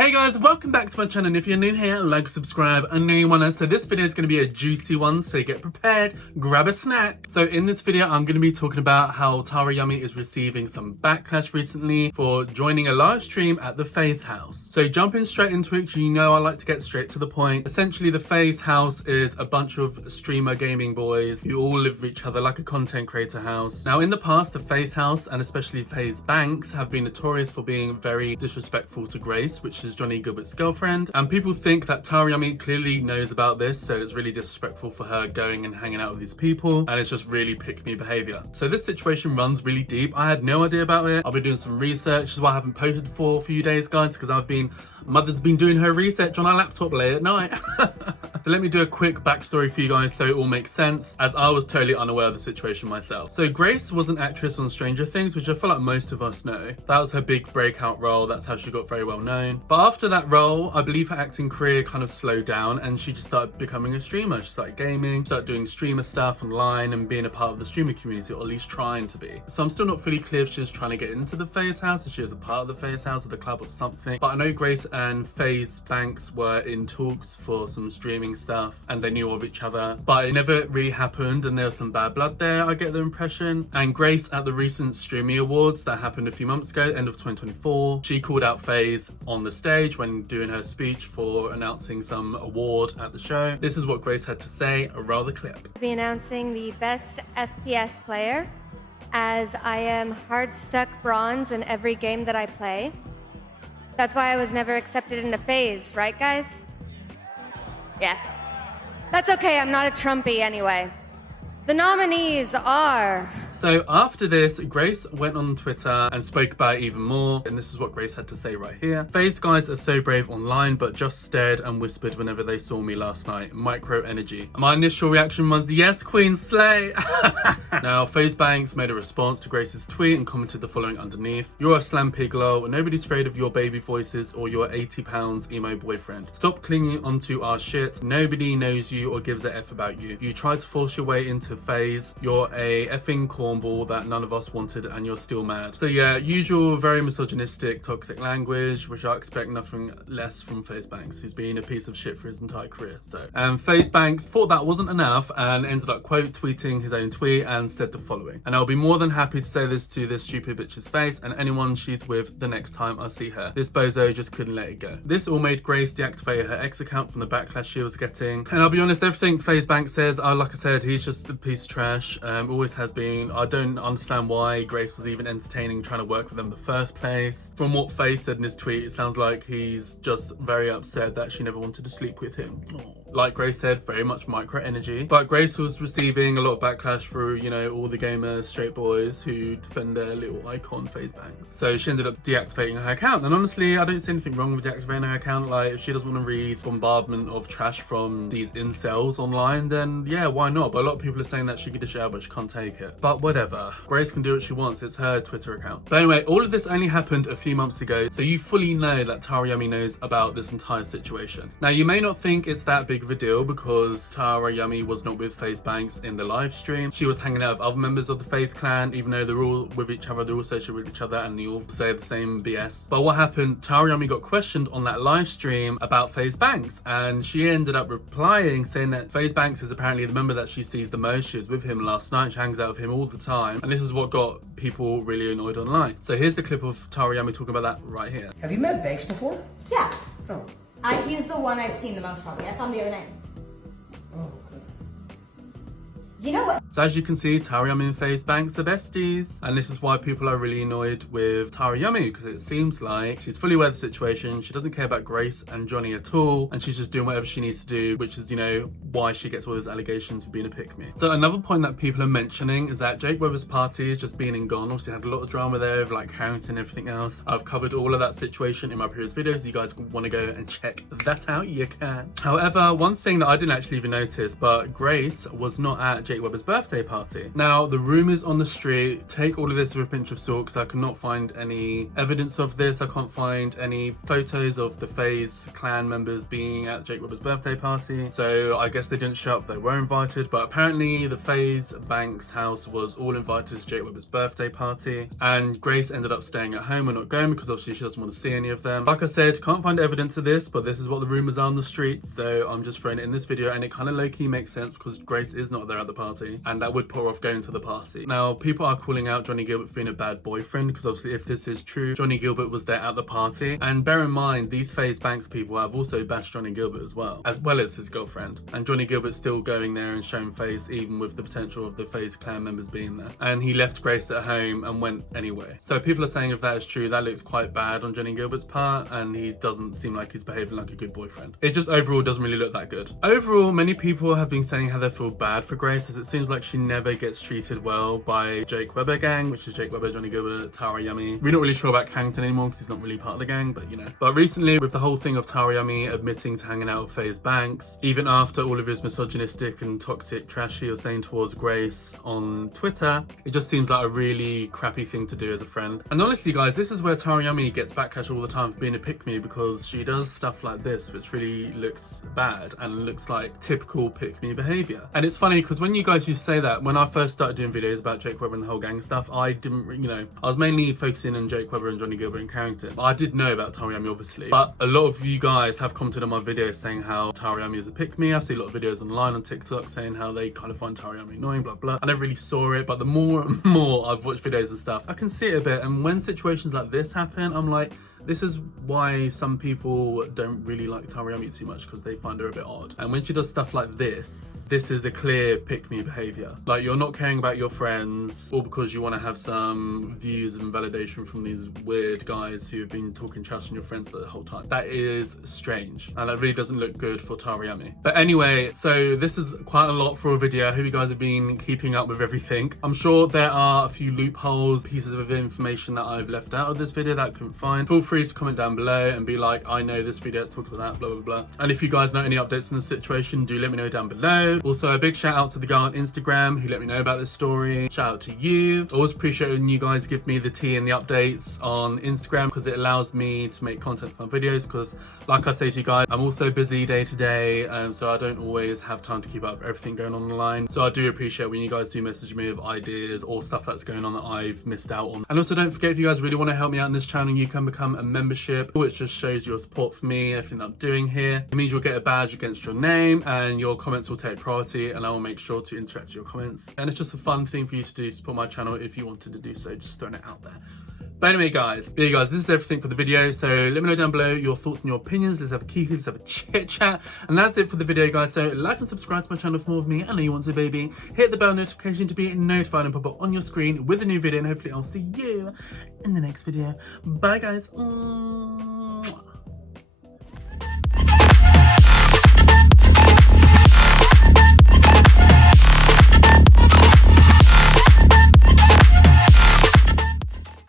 Hey guys, welcome back to my channel, and if you're new here, like, subscribe, I know you wanna. So this video is gonna be a juicy one, so get prepared, grab a snack. So in this video, I'm gonna be talking about how Tara Yummy is receiving some backlash recently for joining a live stream at the FaZe house. So jumping straight into it, because you know I like to get straight to the point. Essentially, the FaZe house is a bunch of streamer gaming boys who all live with each other like a content creator house. Now in the past, the FaZe house, and especially FaZe Banks, have been notorious for being very disrespectful to Grace, which is Johnny Gilbert's girlfriend, and people think that Tara Yummy clearly knows about this, so it's really disrespectful for her going and hanging out with these people, and it's just really pick-me behavior. So this situation runs really deep. I had no idea about it. I've been doing some research. This is why I haven't posted for a few days, guys, because Mother's been doing her research on her laptop late at night. So let me do a quick backstory for you guys so it all makes sense, as I was totally unaware of the situation myself. So Grace was an actress on Stranger Things, which I feel like most of us know. That was her big breakout role. That's how she got very well known. But after that role, I believe her acting career kind of slowed down and she just started becoming a streamer. She started gaming, started doing streamer stuff online and being a part of the streamer community, or at least trying to be. So I'm still not fully clear if she's trying to get into the FaZe house, if she was a part of the FaZe house or the club or something. But I know Grace and FaZe Banks were in talks for some streaming stuff and they knew of each other, but it never really happened and there was some bad blood there, I get the impression. And Grace, at the recent Streamy Awards that happened a few months ago, end of 2024, she called out FaZe on the stage when doing her speech for announcing some award at the show. This is what Grace had to say. Roll the clip. I'll be announcing the best FPS player, as I am hard stuck bronze in every game that I play. That's why I was never accepted into FaZe, right guys? Yeah. That's okay, I'm not a Trumpy anyway. The nominees are... So after this, Grace went on Twitter and spoke about it even more, and this is what Grace had to say right here. FaZe guys are so brave online, but just stared and whispered whenever they saw me last night. Micro energy. My initial reaction was, yes, Queen Slay. Now, FaZe Banks made a response to Grace's tweet and commented the following underneath. You're a slam pig lol. Nobody's afraid of your baby voices or your 80 pounds emo boyfriend. Stop clinging onto our shit. Nobody knows you or gives a F about you. You tried to force your way into FaZe. You're a effing cornball that none of us wanted and you're still mad. So yeah, usual very misogynistic, toxic language, which I expect nothing less from FaZe Banks, who's been a piece of shit for his entire career. So, FaZe Banks thought that wasn't enough and ended up quote tweeting his own tweet and said the following. And I'll be more than happy to say this to this stupid bitch's face and anyone she's with the next time I see her. This bozo just couldn't let it go. This all made Grace deactivate her ex account from the backlash she was getting. And I'll be honest, everything FaZe Banks says, like I said, he's just a piece of trash. Always has been. I don't understand why Grace was even entertaining trying to work with them in the first place. From what FaZe said in his tweet, it sounds like he's just very upset that she never wanted to sleep with him. Like Grace said, very much micro energy. But Grace was receiving a lot of backlash through, you know, all the gamer straight boys who defend their little icon FaZe Banks. So she ended up deactivating her account. And honestly, I don't see anything wrong with deactivating her account. Like, if she doesn't want to read bombardment of trash from these incels online, then yeah, why not? But a lot of people are saying that she could dish it out, but she can't take it. But whatever. Grace can do what she wants. It's her Twitter account. But anyway, all of this only happened a few months ago, so you fully know that Tara Yummy knows about this entire situation. Now, you may not think it's that big of a deal because Tara Yummy was not with FaZe Banks in the live stream. She was hanging out with other members of the FaZe clan, even though they're all with each other, they're all social with each other, and they all say the same BS. But what happened, Tara Yummy got questioned on that live stream about FaZe Banks, and she ended up replying saying that FaZe Banks is apparently the member that she sees the most. She was with him last night, she hangs out with him all the time, and this is what got people really annoyed online. So here's the clip of Tara Yummy talking about that right here. Have you met Banks before? Yeah. Oh. He's the one I've seen the most probably. I saw him the other night. Oh, okay. You know what? So as you can see, Tara Yummy and FaZe Banks are besties. And this is why people are really annoyed with Tara Yummy, because it seems like she's fully aware of the situation. She doesn't care about Grace and Johnny at all. And she's just doing whatever she needs to do, which is, you know, why she gets all those allegations for being a pick-me. So another point that people are mentioning is that Jake Webber's party is just being and gone. Obviously had a lot of drama there of like Harrington and everything else. I've covered all of that situation in my previous videos. You guys want to go and check that out, you can. However, one thing that I didn't actually even notice, but Grace was not at Jake Webber's birthday. birthday party. Now, the rumours on the street, take all of this with a pinch of salt because I cannot find any evidence of this. I can't find any photos of the FaZe clan members being at Jake Webber's birthday party. So I guess they didn't show up, they were invited. But apparently the FaZe Banks house was all invited to Jake Webber's birthday party. And Grace ended up staying at home and not going because obviously she doesn't want to see any of them. Like I said, can't find evidence of this, but this is what the rumours are on the street. So I'm just throwing it in this video, and it kind of low-key makes sense because Grace is not there at the party and that would put her off going to the party. Now, people are calling out Johnny Gilbert for being a bad boyfriend because obviously if this is true, Johnny Gilbert was there at the party. And bear in mind, these FaZe Banks people have also bashed Johnny Gilbert as well as his girlfriend. And Johnny Gilbert's still going there and showing face even with the potential of the FaZe clan members being there. And he left Grace at home and went anyway. So people are saying if that is true, that looks quite bad on Johnny Gilbert's part, and he doesn't seem like he's behaving like a good boyfriend. It just overall doesn't really look that good. Overall, many people have been saying how they feel bad for Grace, as it seems like she never gets treated well by Jake Webber gang, which is Jake Webber, Johnny Gilbert, Tara Yummy. We're not really sure about Carrington anymore because he's not really part of the gang, but you know. But recently, with the whole thing of Tara Yummy admitting to hanging out with FaZe Banks, even after all of his misogynistic and toxic trash he was saying towards Grace on Twitter, it just seems like a really crappy thing to do as a friend. And honestly guys, this is where Tara Yummy gets backlash all the time for being a pick-me, because she does stuff like this which really looks bad and looks like typical pick-me behaviour. And it's funny because when you guys used to say that, when I first started doing videos about Jake Webber and the whole gang stuff, I didn't, you know, I was mainly focusing on Jake Webber and Johnny Gilbert and Carrington. But I did know about Tara Yummy obviously, but a lot of you guys have commented on my videos saying how Tara Yummy is a pick-me. I've seen a lot of videos online on TikTok saying how they kind of find Tara Yummy annoying, blah blah. I never really saw it, but the more and more I've watched videos and stuff, I can see it a bit. And when situations like this happen, I'm like, this is why some people don't really like Tara Yummy too much, because they find her a bit odd. And when she does stuff like this is a clear pick-me behaviour. Like, you're not caring about your friends, or because you want to have some views and validation from these weird guys who have been talking trash on your friends the whole time. That is strange, and that really doesn't look good for Tara Yummy. But anyway, so this is quite a lot for a video. I hope you guys have been keeping up with everything. I'm sure there are a few loopholes, pieces of information that I've left out of this video that I couldn't find. Feel free to comment down below and be like, I know this video has talked about that, blah blah blah. And if you guys know any updates on the situation, do let me know down below. Also, a big shout out to the guy on Instagram who let me know about this story. Shout out to you. Always appreciate when you guys give me the tea and the updates on Instagram, because it allows me to make content for my videos, because like I say to you guys, I'm also busy day to day, so I don't always have time to keep up with everything going on online. So I do appreciate when you guys do message me with ideas or stuff that's going on that I've missed out on. And also, don't forget, if you guys really want to help me out in this channel, you can become a membership, which just shows your support for me, everything that I'm doing here. It means you'll get a badge against your name and your comments will take priority, and I will make sure to interact with your comments. And it's just a fun thing for you to do to support my channel if you wanted to do so, just throwing it out there. But anyway guys, this is everything for the video. So let me know down below your thoughts and your opinions. Let's have a kiki, let's have a chit chat. And that's it for the video guys. So like and subscribe to my channel for more of me. I know you want to, baby. Hit the bell notification to be notified and pop up on your screen with a new video. And hopefully I'll see you in the next video. Bye guys.